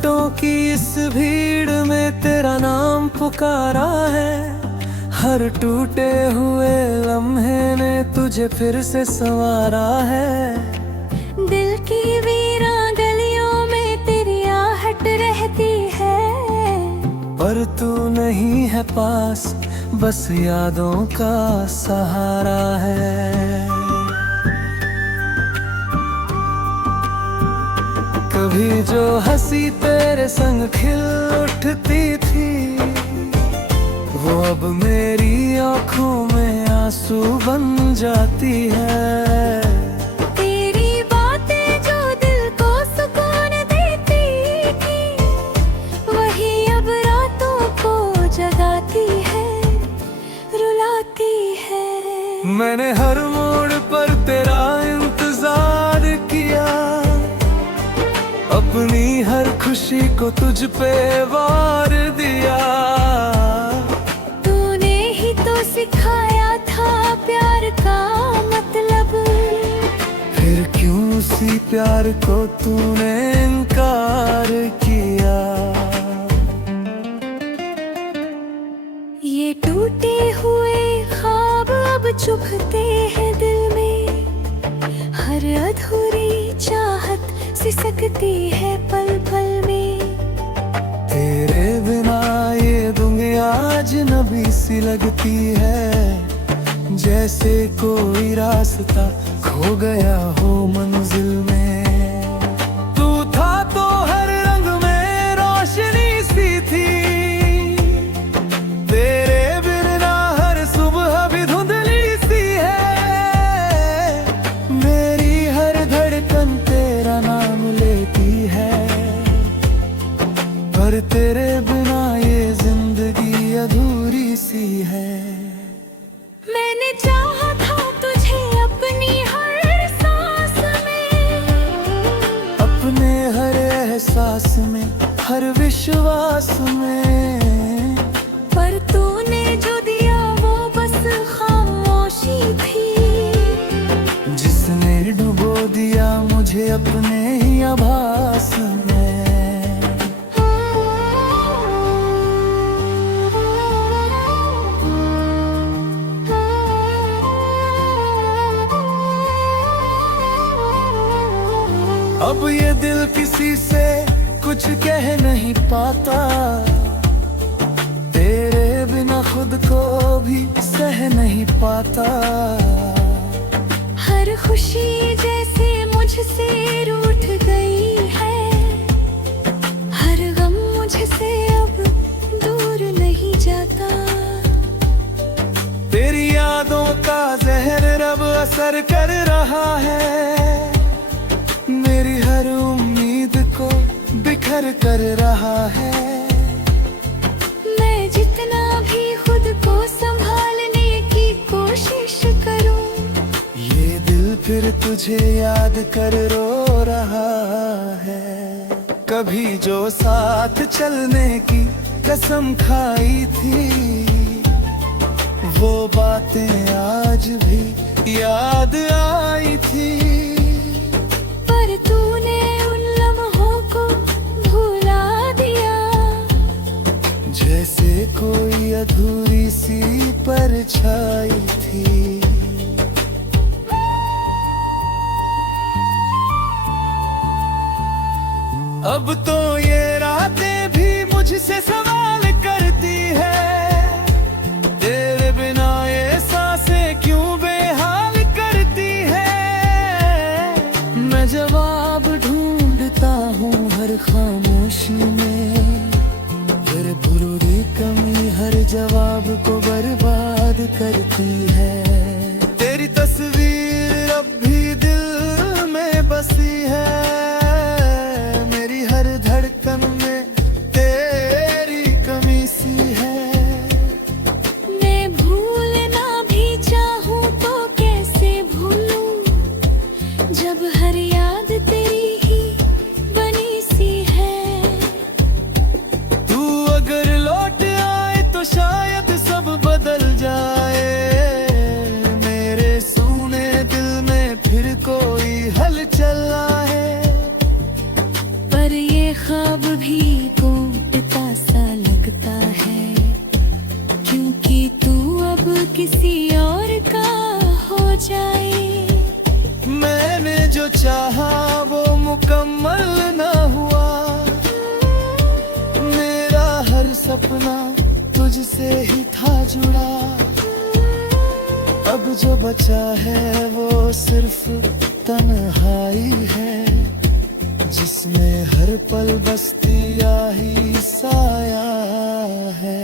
घंटों की इस भीड़ में तेरा नाम पुकारा है। हर टूटे हुए लम्हे ने तुझे फिर से संवारा है। दिल की वीरा गलियों में तेरी आहट रहती है, पर तू नहीं है पास, बस यादों का सहारा है। कभी जो हंसी तेरे संग खिल उठती थी, वो अब मेरी आँखों में आंसू बन जाती है। तेरी बातें जो दिल को सुकून देती थी, वही अब रातों को जगाती है, रुलाती है। मैंने हर मोड़ पर तेरा इंतजार किया, अपनी हर खुशी को तुझ पे वार दिया। तूने ही तो सिखाया था प्यार का मतलब, फिर क्यों उसी प्यार को तूने इनकार किया। ये टूटे हुए ख्वाब अब चुभते हैं दिल में, हर अधूरी चाहत सिसकती है पल पल में। तेरे बिना ये दुनिया अजनबी सी लगती है, जैसे कोई रास्ता खो गया हो मंजिल में। तू था तो हर रंग में रोशनी सी थी, तेरे बिना हर सुबह भी धुंधली सी है। मेरी हर धड़कन तेरा नाम लेती है, पर तेरे बिना ये जिंदगी अधूरी सी है। मैंने चाहा था तुझे अपनी हर सांस में, अपने हर एहसास में, हर विश्वास में, पर तूने जो दिया वो बस खामोशी थी, जिसने डुबो दिया मुझे अपने ही आभास में। अब ये दिल किसी से कुछ कह नहीं पाता, तेरे बिना खुद को भी सह नहीं पाता। हर खुशी जैसे मुझसे रूठ गई है, हर गम मुझसे अब दूर नहीं जाता। तेरी यादों का जहर रब असर कर रहा है, मेरी हर उम्मीद को बिखर कर रहा है। मैं जितना भी खुद को संभालने की कोशिश करूं, ये दिल फिर तुझे याद कर रो रहा है। कभी जो साथ चलने की कसम खाई थी, वो बातें आज भी याद आई थी। पर तूने उन लम्हों को भुला दिया, जैसे कोई अधूरी सी परछाई थी। अब तो ये रातें भी मुझसे सवाल करती है, तेरे बिना ये सांसें क्यों बेहाल करती है। मैं जवाब ढूंढता हूँ हर खामोशी में, फिर बुरी कमी हर जवाब को बर्बाद करती है। तेरी तस्वीर अब भी दिल में बसी है, मेरी हर धड़कन में तेरी कमी सी है। मैं भूलना भी चाहूं तो कैसे भूलूं, जब हर याद तेरी ही बनी सी है। तू अगर लौट आए तो शायद सब बदल जाए, किसी और का हो जाए। मैंने जो चाहा वो मुकम्मल ना हुआ, मेरा हर सपना तुझसे ही था जुड़ा। अब जो बचा है वो सिर्फ तन्हाई है, जिसमें हर पल बसती आही साया है।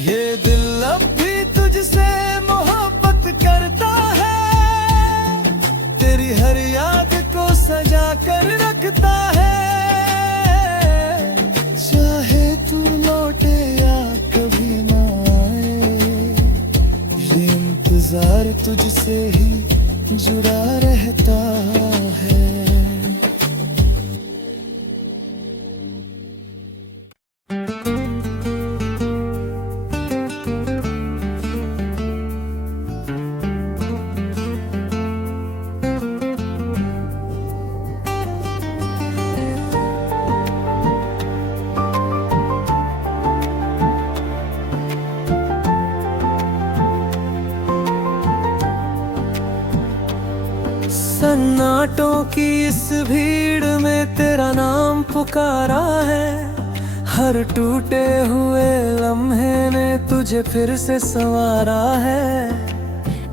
ये दिल अब भी तुझसे मोहब्बत करता है, तेरी हर याद को सजा कर रखता है। चाहे तू लौटे या कभी ना आए, ये इंतजार तुझसे ही जुड़ा रहता है। सन्नाटों की इस भीड़ में तेरा नाम पुकारा है, हर टूटे हुए लम्हे ने तुझे फिर से संवारा है।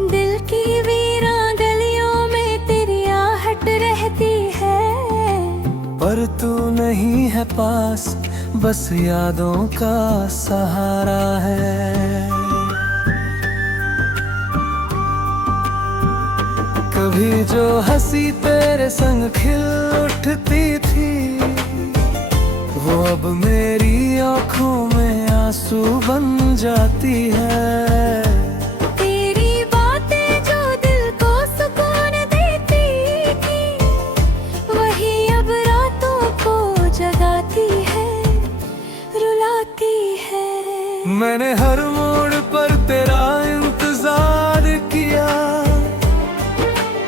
दिल की वीरान गलियों में तेरी आहट रहती है, पर तू नहीं है पास, बस यादों का सहारा है। कभी जो हंसी तेरे संग खिल उठती थी, वो अब मेरी आँखों में आंसू बन जाती है। तेरी बातें जो दिल को सुकून देती थी, वही अब रातों को जगाती है, रुलाती है। मैंने हर मोड़ पर तेरा इंतजार किया,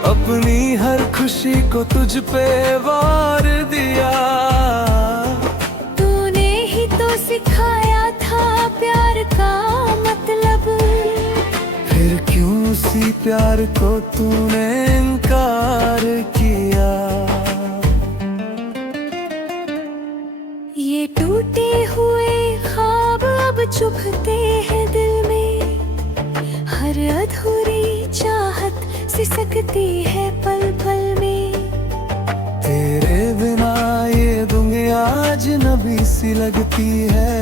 अपनी हर खुशी को तुझ पे वार दिया। तूने ही तो सिखाया था प्यार का मतलब, फिर क्यों उसी प्यार को तूने इनकार किया। ये टूटे हुए ख्वाब अब चुभते हैं दिल में, हर अधूरी चाहत सिसकती है पल पल में। तेरे बिना ये दुनिया अजनबी सी लगती है,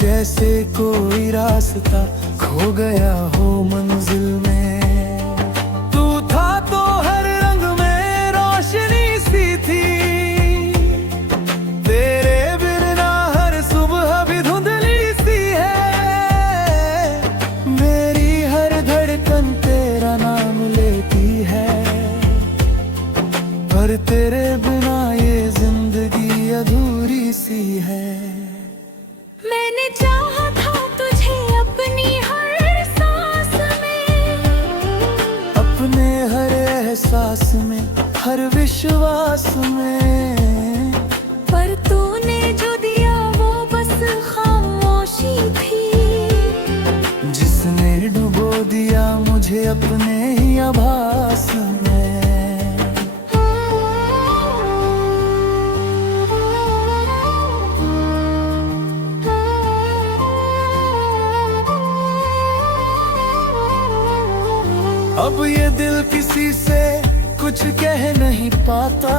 जैसे कोई रास्ता खो गया हो मंजिल में। तू था तो हर रंग में रोशनी सी थी, तेरे बिना हर सुबह भी धुंधली सी है। मेरी हर धड़कन तेरा नाम लेती है, पर तेरे बिना ये जिंदगी अधूरी सी है। मैंने चाहा था तुझे अपनी हर सांस में, अपने हर एहसास में, हर विश्वास में, पर तूने जो दिया वो बस खामोशी थी, जिसने डुबो दिया मुझे अपने ही आभास में। अब ये दिल किसी से कुछ कह नहीं पाता,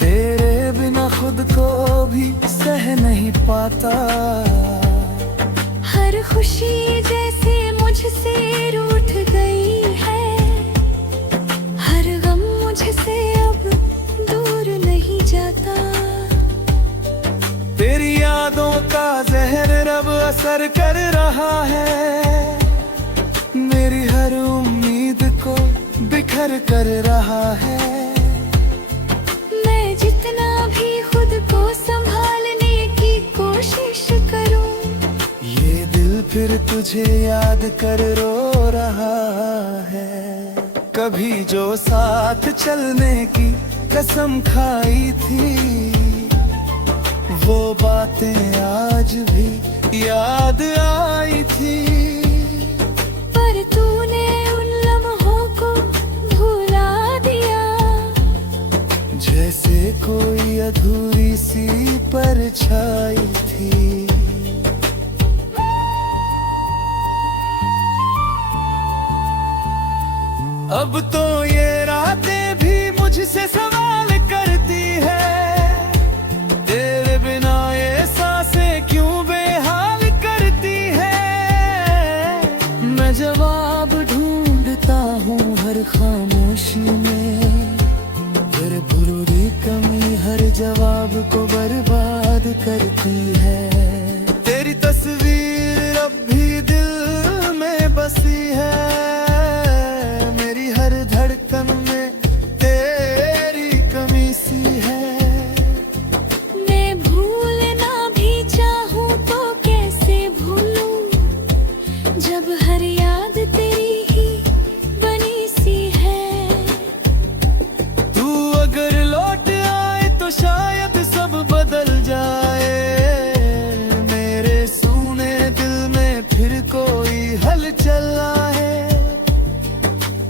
तेरे बिना खुद को भी सह नहीं पाता। हर खुशी जैसे मुझसे रूठ गई है, हर गम मुझसे अब दूर नहीं जाता। तेरी यादों का जहर रब असर कर रहा है, मेरी हर उम्मीद को बिखर कर रहा है। मैं जितना भी खुद को संभालने की कोशिश करूं, ये दिल फिर तुझे याद कर रो रहा है। कभी जो साथ चलने की कसम खाई थी, वो बातें आज भी याद आई थी। कोई अधूरी सी परछाई थी। अब तो ये रातें भी मुझसे सवाल करती है, तेरे बिना ये सांसें क्यों बेहाल करती है। मैं जवाब ढूंढता हूँ हर खामोशी में, फिर बुरी कमी हर जवाब को बर्बाद करती है। तेरी तस्वीर अब भी दिल में बसी है, मेरी हर धड़कन में तेरी कमी सी है। मैं भूलना भी चाहूँ तो कैसे भूलूं, जब हर याद तेरी ही बनी सी है। तू अगर लौट आए तो शायद सब बदल जाए, मेरे सूने दिल में फिर कोई हलचल आए।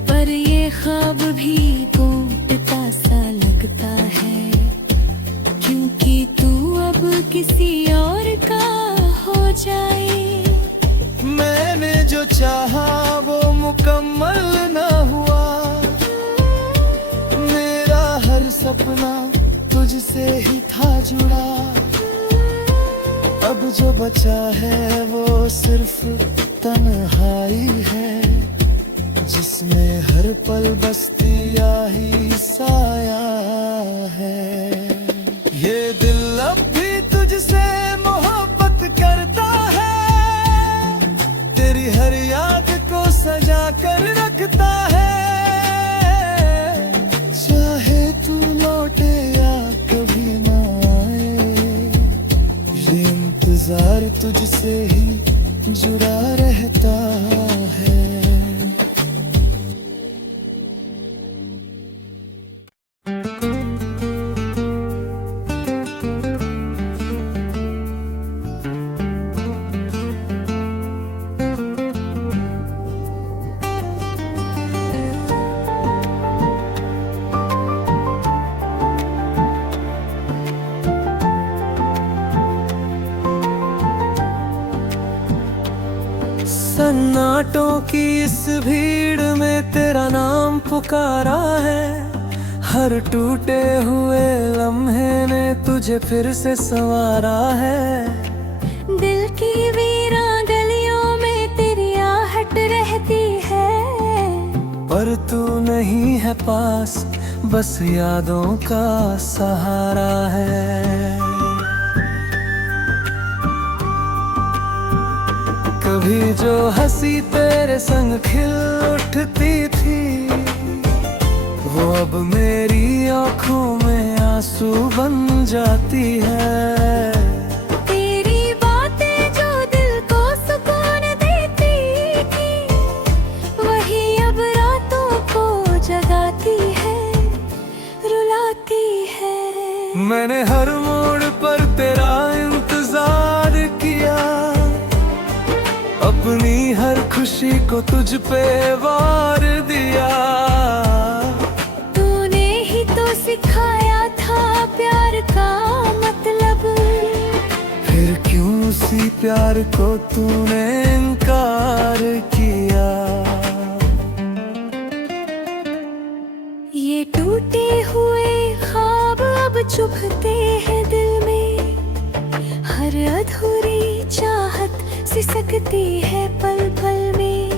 पर ये ख्वाब भी टूटता सा लगता है, क्योंकि तू अब किसी और का हो जाए। मैंने जो चाहा वो मुकम्मल न हुआ, मेरा हर सपना तुझसे ही था जुड़ा। अब जो बचा है वो सिर्फ तन्हाई है, जिसमें हर पल बसती आही साया है। ये दिल अब भी तुझसे मोहब्बत करता है, तेरी हर याद को सजा कर रखता है। चाहे तू लौटे या कभी ना आए, ये इंतजार तुझसे ही जुड़ा रहता है। सन्नाटों की इस भीड़ में तेरा नाम पुकारा है, हर टूटे हुए लम्हे ने तुझे फिर से संवारा है। दिल की वीरान गलियों में तेरी आहट रहती है, पर तू नहीं है पास, बस यादों का सहारा है। कभी जो हंसी तेरे संग खिल उठती थी, वो अब मेरी आंखों में आंसू बन जाती है। तेरी बातें जो दिल को सुकून देती थी, वही अब रातों को जगाती है, रुलाती है। मैंने हर मोड़ पर तेरा इंतजार किया, अपनी हर खुशी को तुझ पे वार दिया। तूने ही तो सिखाया था प्यार का मतलब, फिर क्यों उसी प्यार को तूने इनकार किया। ये टूटे हुए ख्वाब अब चुभते हैं दिल में, हर अधूरी चाहत सिसकती है पल पल में।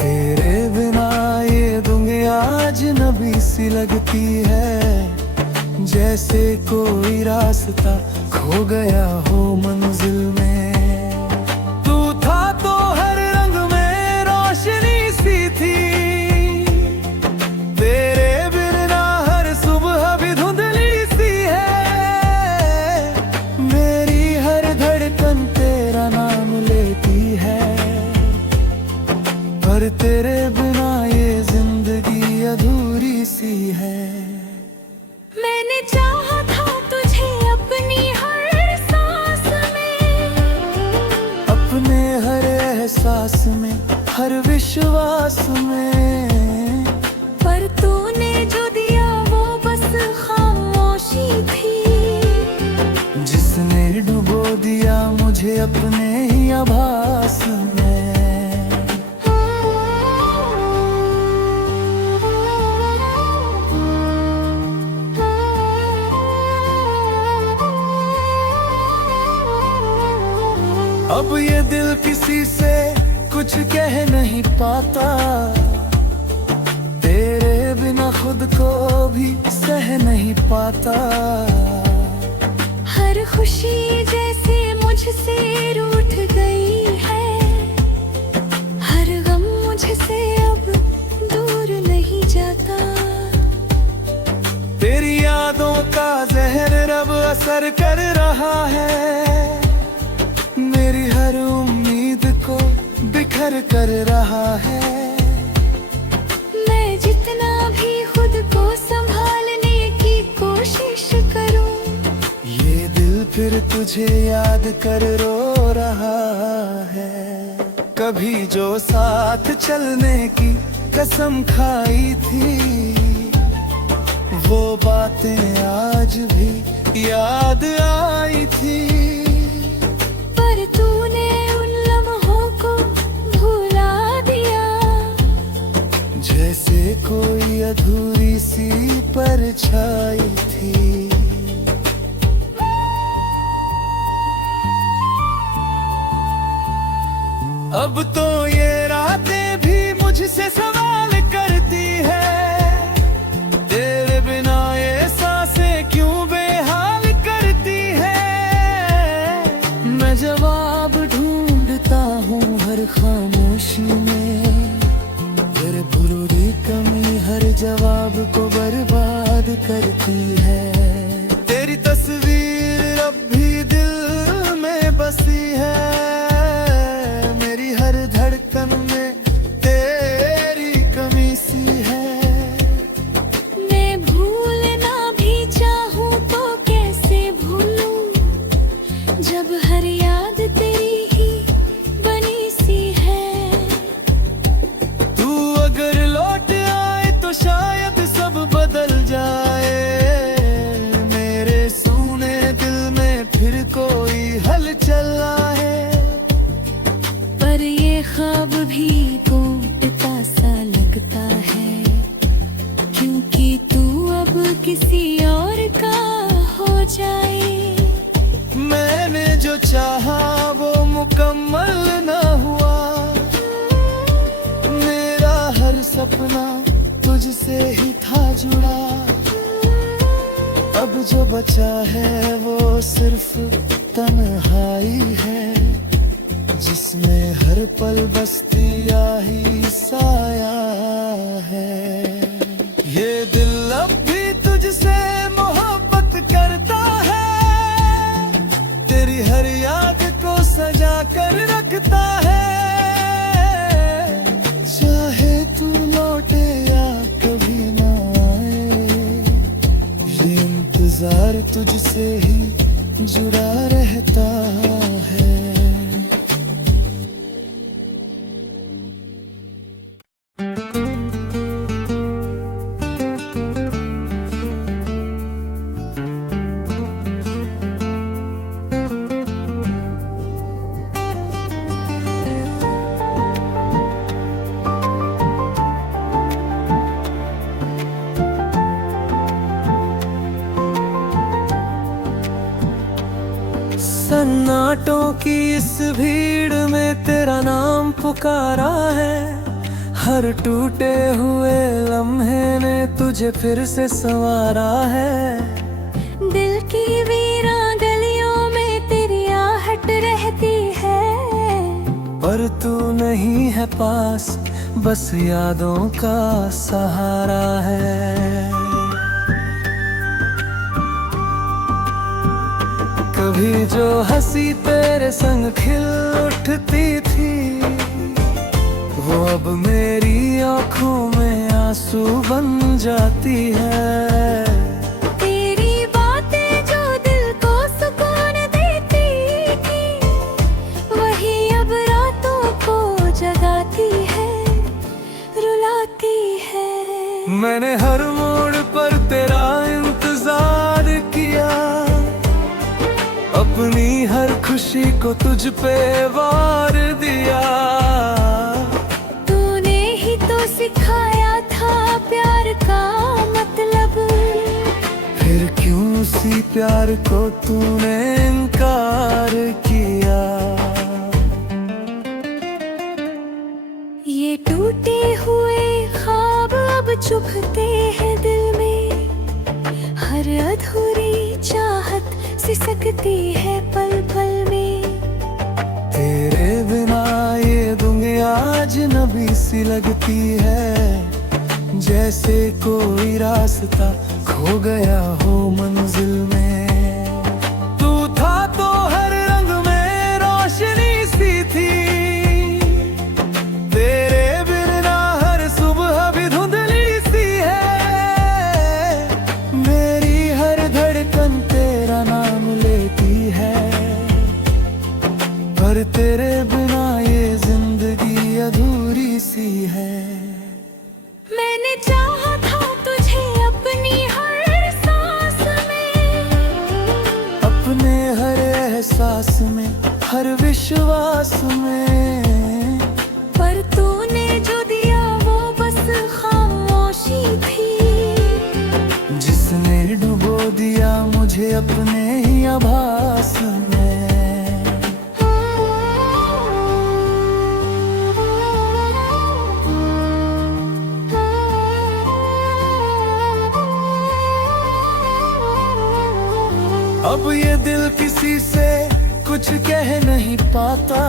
तेरे बिना ये दुनिया अजनबी सी लगती है, जैसे कोई रास्ता खो गया हो मंजिल में। तू था तो हर रंग में रोशनी सी थी, तेरे बिना हर सुबह भी धुंधली सी है। मेरी हर धड़कन तेरा नाम लेती है, पर तेरे बिना ये जिंदगी अधूरी सी है। मैंने चाहा था तुझे अपनी हर सांस में, अपने हर एहसास में, हर विश्वास में। पर तूने जो दिया वो बस खामोश तुझे अपने ही आभास में। अब ये दिल किसी से कुछ कह नहीं पाता, तेरे बिना खुद को भी सह नहीं पाता। हर खुशी जैसे मुझसे रूठ गई है, हर गम मुझसे अब दूर नहीं जाता। तेरी यादों का जहर रब असर कर रहा है, मेरी हर उम्मीद को बिखर कर रहा है। मैं जितना भी खुद को संभालने की कोशिश करूं, ये दिल फिर तुझे याद कर रो रहा है। कभी जो साथ चलने की कसम खाई थी, वो बातें आज भी याद आई थी। पर तूने उन लम्हों को भुला दिया, जैसे कोई अधूरी सी परछाई थी। अब तो ये रातें भी मुझसे सवाल करती है, तेरे बिना ये सांसें क्यों बेहाल करती है। मैं जवाब ढूंढता हूँ हर खामोशी में, तेरे बुरी कमी हर जवाब को बर्बाद करती है। तेरी तस्वीर अब भी दिल में बसी है, मेरी हर धड़कन में तेरी कमी सी है। मैं भूलना भी चाहूं तो कैसे भूलूं, जब हर याद तेरी ही बनी सी है। तू अगर लौट आए तो शायद सब बदल जाए, मेरे सूने दिल में फिर कोई हलचल आए। पर ये ख्वाब भी टूटता सा लगता है, क्योंकि तू अब किसी और का हो जाए। मैंने जो चाहा वो मुकम्मल न हुआ, मेरा हर सपना तुझसे ही था जुड़ा। अब जो बचा है वो सिर्फ तन्हाई है, जिसमें हर पल बसती आही साया है। ये दिल अब भी तुझसे मोहब्बत करता है, तेरी हर याद को सजा कर रखता है। चाहे तू लौटे या कभी ना आए, ये इंतजार तुझसे ही जुड़ा रहता है। सन्नाटों की इस भीड़ में तेरा नाम पुकारा है, हर टूटे हुए लम्हे ने तुझे फिर से संवारा है। दिल की वीरान गलियों में तेरी आहट रहती है, पर तू नहीं है पास, बस यादों का सहारा है। कभी जो हंसी तेरे संग खिल उठती थी, वो अब मेरी आंखों में आंसू बन जाती है। तेरी बातें जो दिल को सुकून देती थी, वही अब रातों को जगाती है, रुलाती है। मैंने हर मोड़ पर तेरा इंतजार किया, अपनी हर खुशी खुशी को तुझ पे वार दिया। तूने ही तो सिखाया था प्यार का मतलब, फिर क्यों उसी प्यार को तूने इनकार किया। ये टूटे हुए ख्वाब अब चुभते हैं दिल में, हर अधूरी चाहत सिसकती है पल पल में। तेरे बिना ये दुनिया अजनबी सी लगती है, जैसे कोई रास्ता खो गया हो मंजिल में। तू था तो हर रंग में रोशनी सी थी, तेरे बिना हर सुबह भी धुंधली सी है। मेरी हर धड़कन तेरा नाम लेती है, पर तेरे बिना ये जिंदगी अधूरी सी है। मैंने चाहा था तुझे अपनी हर सांस में, अपने हर एहसास में, हर विश्वास में, पर तूने जो दिया वो बस खामोशी थी, जिसने डुबो दिया मुझे अपने ही आभास में। अब ये दिल किसी से कुछ कह नहीं पाता,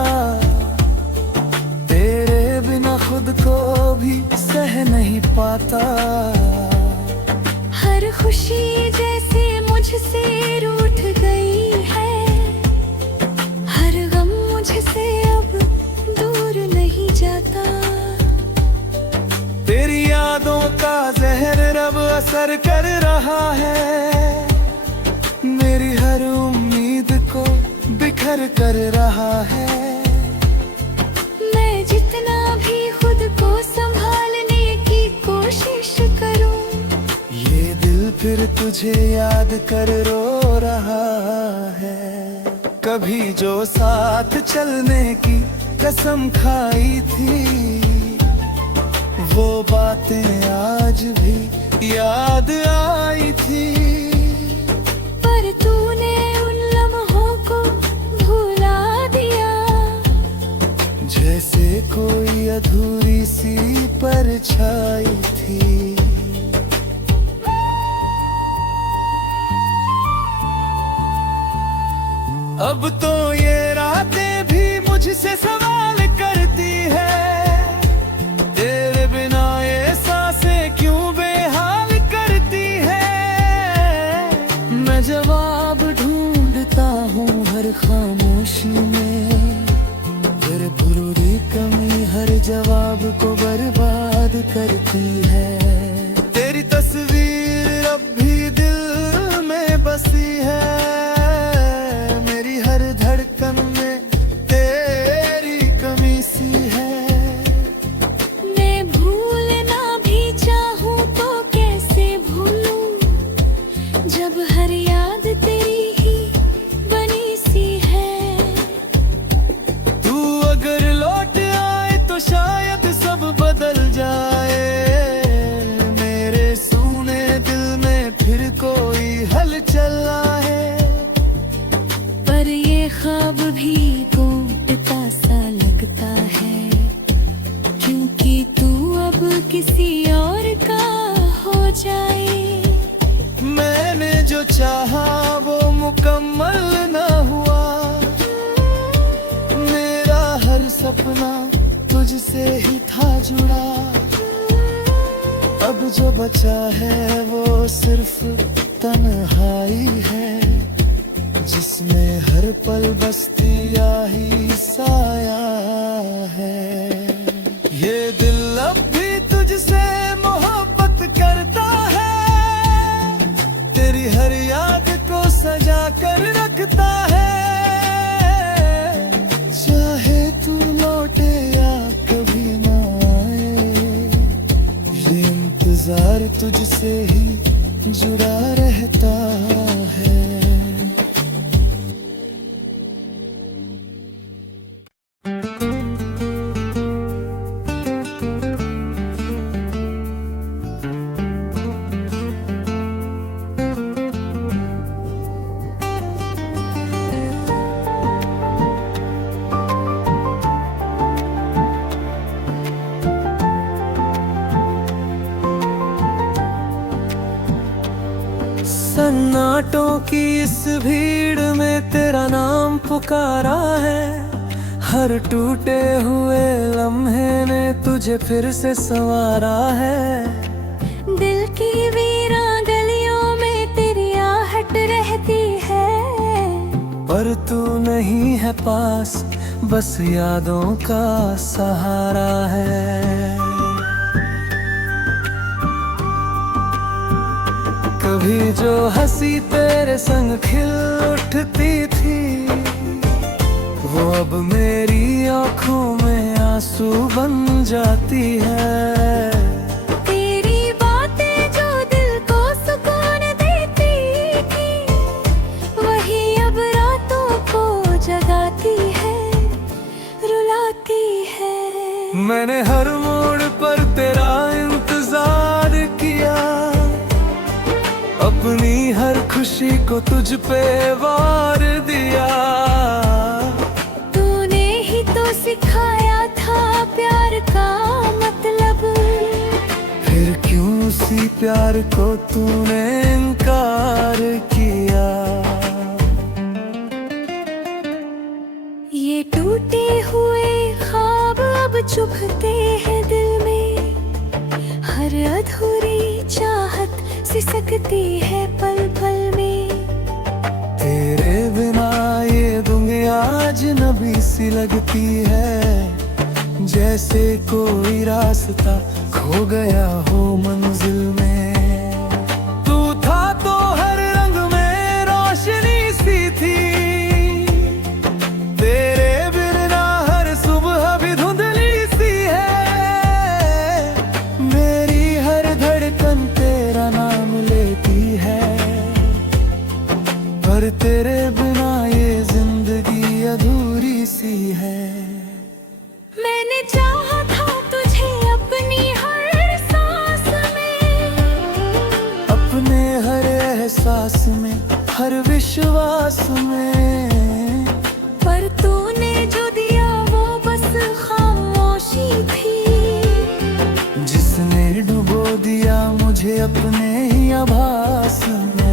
तेरे बिना खुद को भी सह नहीं पाता। हर खुशी जैसे मुझसे रूठ गई है, हर गम मुझसे अब दूर नहीं जाता। तेरी यादों का जहर रब असर कर रहा है, मेरी हर उम्मीद को बिखर कर रहा है। मैं जितना भी खुद को संभालने की कोशिश करूं, ये दिल फिर तुझे याद कर रो रहा है। कभी जो साथ चलने की कसम खाई थी, वो बातें आज भी याद आई थी। पर तूने उन लम्हों को भुला दिया, जैसे कोई अधूरी सी परछाई थी। अब तो ये रातें भी मुझसे सवाल करती है, तेरे बिना ये सांसें क्यों बेहाल करती है। मैं जवाब ढूंढता हूँ हर खामोशी में, फिर बुरी कमी हर जवाब को बर्बाद करती है। तेरी तस्वीर अब भी दिल में बसी है, मेरी हर धड़कन में तेरी कमी सी है। मैं भूलना भी चाहूं तो कैसे भूलूं, जब हर याद तेरी ही बनी सी है। तू अगर लौट आए तो शायद सब बदल जाए, मेरे सूने दिल में फिर कोई हलचल आए। पर ये ख्वाब भी टूटता सा लगता है, क्योंकि तू अब किसी और का हो जाए। मैंने जो चाहा वो मुकम्मल न हुआ, मेरा हर सपना तुझसे ही था जुड़ा। अब जो बचा है वो सिर्फ तन्हाई है, जिसमें हर पल बसती आही साया है। ये दिल अब भी तुझसे मोहब्बत करता है, तेरी हर याद को सजा कर रखता है। चाहे तू लौटे या कभी ना आए, ये इंतजार तुझसे ही जुड़ा रहता है। सन्नाटों की इस भीड़ में तेरा नाम पुकारा है। हर टूटे हुए लम्हे ने तुझे फिर से संवारा है। दिल की वीरा गलियों में तेरी आहट रहती है, पर तू नहीं है पास, बस यादों का सहारा है। कभी जो हंसी तेरे संग खिल उठती थी, वो अब मेरी आंखों में आंसू बन जाती है। तेरी बातें जो दिल को सुकून देती थी, वही अब रातों को जगाती है, रुलाती है। मैंने हर मोड़ पर तेरा इंतजार किया, अपनी हर खुशी को तुझ पे वार दिया। तूने ही तो सिखाया था प्यार का मतलब, फिर क्यों उसी प्यार को तूने इनकार किया। ये टूटे हुए ख्वाब अब चुभते हैं दिल में, हर अधूरी चाहत सिसकती है पल पल में। तेरे बिना ये दुनिया अजनबी सी लगती है, जैसे कोई रास्ता खो गया हो मंजिल में। तू था तो हर रंग में रोशनी सी थी, तेरे बिना हर सुबह भी धुंधली सी है। मेरी हर धड़कन तेरा नाम लेती है, पर तेरे बिना ये जिंदगी अधूरी सी है। मैंने चाहा था तुझे अपनी हर सांस में, अपने हर एहसास में, हर विश्वास में, पर तूने जो दिया वो बस खामोशी थी, जिसने डुबो दिया मुझे अपने ही आभास में।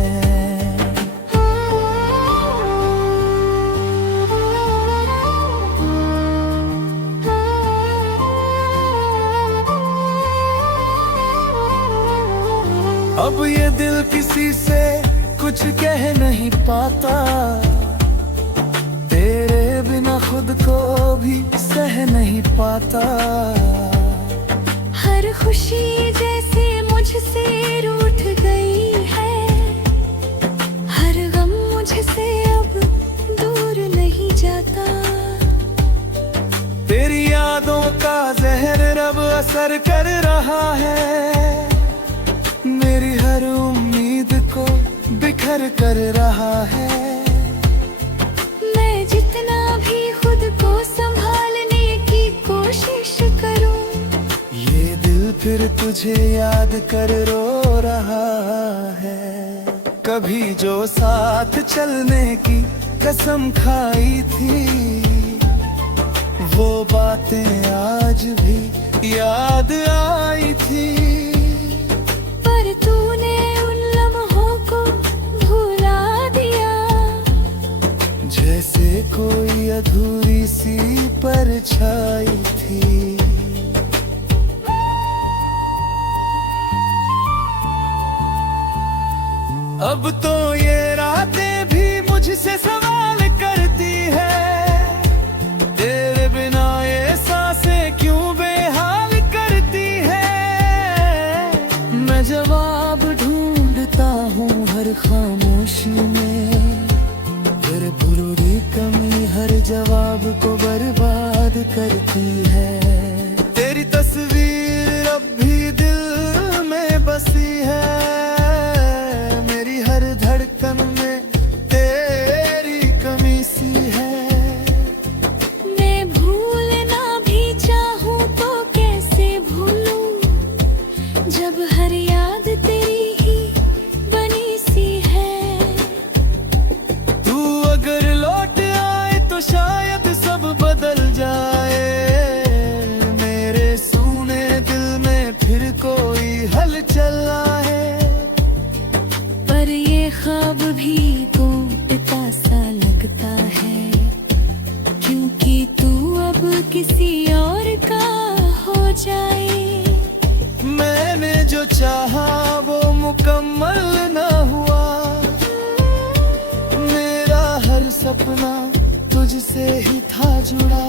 अब ये दिल किसी से कुछ कह नहीं पाता, तेरे बिना खुद को भी सह नहीं पाता। हर खुशी जैसे मुझसे रूठ गई है, हर गम मुझसे अब दूर नहीं जाता। तेरी यादों का जहर रब असर कर रहा है, मेरी हर उम्मीद को बिखर कर रहा है। मैं जितना भी खुद को संभालने की कोशिश करूं, ये दिल फिर तुझे याद कर रो रहा है। कभी जो साथ चलने की कसम खाई थी, वो बातें आज भी याद आई थी। पर तूने उन लम्हों को भुला दिया, जैसे कोई अधूरी सी परछाई थी। अब तो ये रातें भी मुझसे सवाल करती है, तेरे बिना ये सांसें क्यों बेहाल करती है। मैं जवाब ढूंढता हूँ हर खामोशी में, फिर बुरी कमी हर जवाब को बर्बाद करती है। तेरी तस्वीर अब भी दिल में बसी है, मेरी हर धड़कन में तेरी कमी सी है। मैं भूलना भी चाहूं तो कैसे भूलूं, जब हर याद तेरी ही बनी सी है। तू अगर लौट आए तो शायद सब बदल जाए, किसी और का हो जाए। मैंने जो चाहा वो मुकम्मल न हुआ, मेरा हर सपना तुझसे ही था जुड़ा।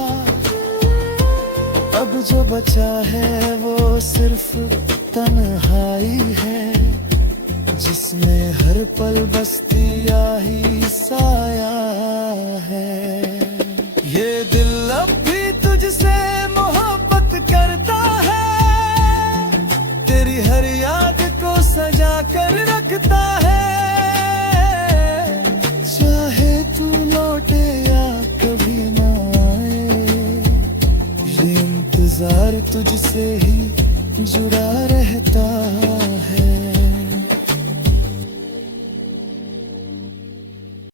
अब जो बचा है वो सिर्फ तन्हाई है, जिसमें हर पल बसती आही साया है। ये दिल अब भी तुझसे मोहब्बत करता है, तेरी हर याद को सजा कर रखता है। चाहे तू लौटे या कभी ना आए, ये इंतजार तुझसे ही जुड़ा रहता